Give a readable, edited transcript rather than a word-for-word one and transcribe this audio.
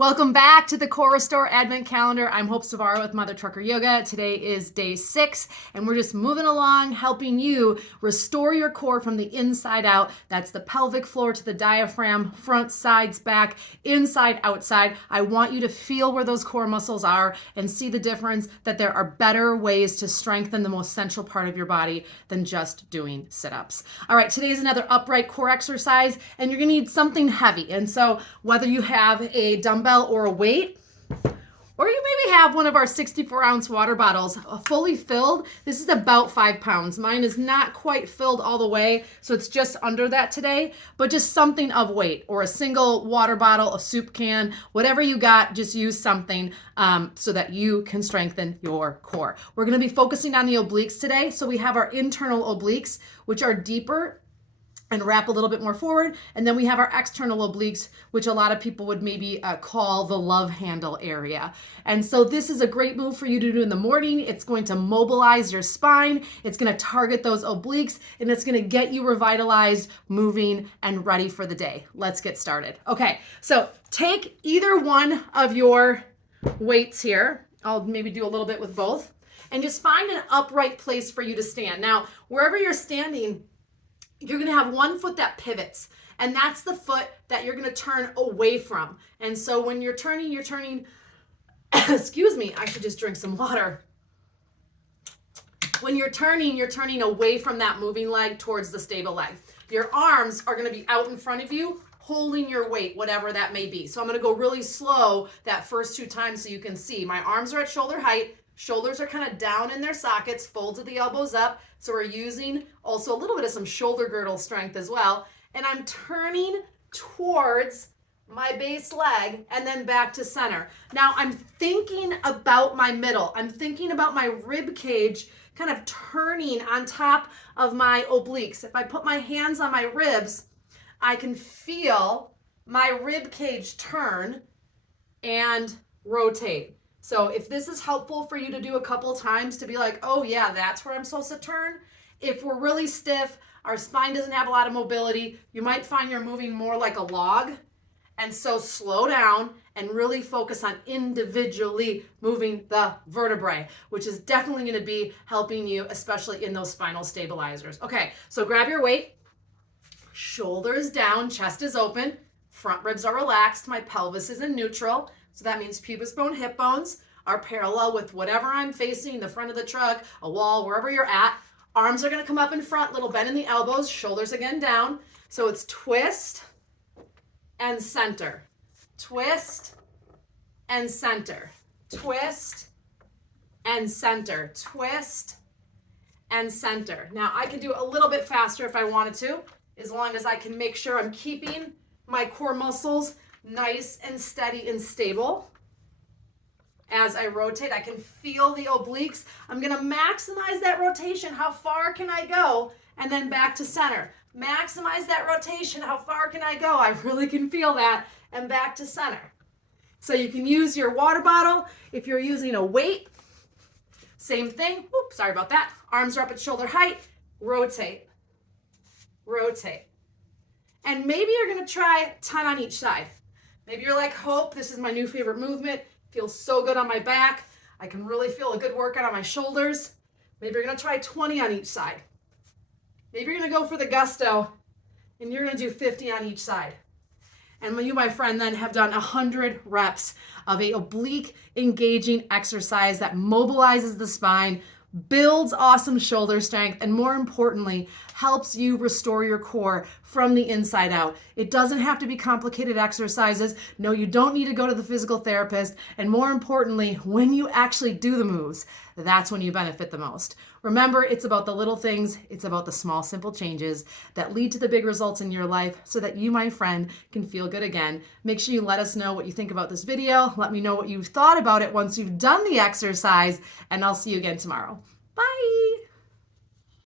Welcome back to the Core Restore Advent Calendar. I'm Hope Savara with Mother Trucker Yoga. Today is day 6, and we're just moving along, helping you restore your core from the inside out. That's the pelvic floor to the diaphragm, front, sides, back, inside, outside. I want you to feel where those core muscles are and see the difference, that there are better ways to strengthen the most central part of your body than just doing sit-ups. All right, today is another upright core exercise, and you're gonna need something heavy. And so whether you have a dumbbell or a weight, or you maybe have one of our 64-ounce water bottles fully filled. This is about 5 pounds. Mine is not quite filled all the way, so it's just under that today, but just something of weight, or a single water bottle, a soup can, whatever you got, just use something so that you can strengthen your core. We're gonna be focusing on the obliques today. So we have our internal obliques, which are deeper and wrap a little bit more forward. And then we have our external obliques, which a lot of people would maybe call the love handle area. And so this is a great move for you to do in the morning. It's going to mobilize your spine. It's going to target those obliques, and it's going to get you revitalized, moving, and ready for the day. Let's get started. Okay, so take either one of your weights here. I'll maybe do a little bit with both. And just find an upright place for you to stand. Now, wherever you're standing, you're gonna have one foot that pivots, and that's the foot that you're gonna turn away from. And so when you're turning, excuse me, I should just drink some water. When you're turning away from that moving leg towards the stable leg. Your arms are gonna be out in front of you, holding your weight, whatever that may be. So I'm gonna go really slow that first 2 times so you can see. My arms are at shoulder height. Shoulders are kind of down in their sockets, folds of the elbows up. So we're using also a little bit of some shoulder girdle strength as well. And I'm turning towards my base leg and then back to center. Now I'm thinking about my middle. I'm thinking about my rib cage kind of turning on top of my obliques. If I put my hands on my ribs, I can feel my rib cage turn and rotate. So if this is helpful for you to do a couple times to be like, oh yeah, that's where I'm supposed to turn. If we're really stiff, our spine doesn't have a lot of mobility, you might find you're moving more like a log. And so slow down and really focus on individually moving the vertebrae, which is definitely going to be helping you, especially in those spinal stabilizers. Okay, so grab your weight, shoulders down, chest is open, front ribs are relaxed, my pelvis is in neutral. So that means pubis bone, hip bones are parallel with whatever I'm facing, the front of the truck, a wall, wherever you're at. Arms are gonna come up in front, little bend in the elbows, shoulders again down. So it's twist and center, twist and center, twist and center, twist and center. Now I can do a little bit faster if I wanted to, as long as I can make sure I'm keeping my core muscles nice and steady and stable. As I rotate, I can feel the obliques. I'm gonna maximize that rotation. How far can I go? And then back to center. Maximize that rotation. How far can I go? I really can feel that. And back to center. So you can use your water bottle. If you're using a weight, same thing. Oops, sorry about that. Arms are up at shoulder height. Rotate, rotate. And maybe you're gonna try 10 on each side. Maybe you're like, Hope, this is my new favorite movement. Feels so good on my back. I can really feel a good workout on my shoulders. Maybe you're gonna try 20 on each side. Maybe you're gonna go for the gusto and you're gonna do 50 on each side. And you, my friend, then have done 100 reps of a oblique engaging exercise that mobilizes the spine, builds awesome shoulder strength, and more importantly, helps you restore your core from the inside out. It doesn't have to be complicated exercises. No, you don't need to go to the physical therapist. And more importantly, when you actually do the moves, that's when you benefit the most. Remember, it's about the little things. It's about the small, simple changes that lead to the big results in your life so that you, my friend, can feel good again. Make sure you let us know what you think about this video. Let me know what you've thought about it once you've done the exercise, and I'll see you again tomorrow. Bye.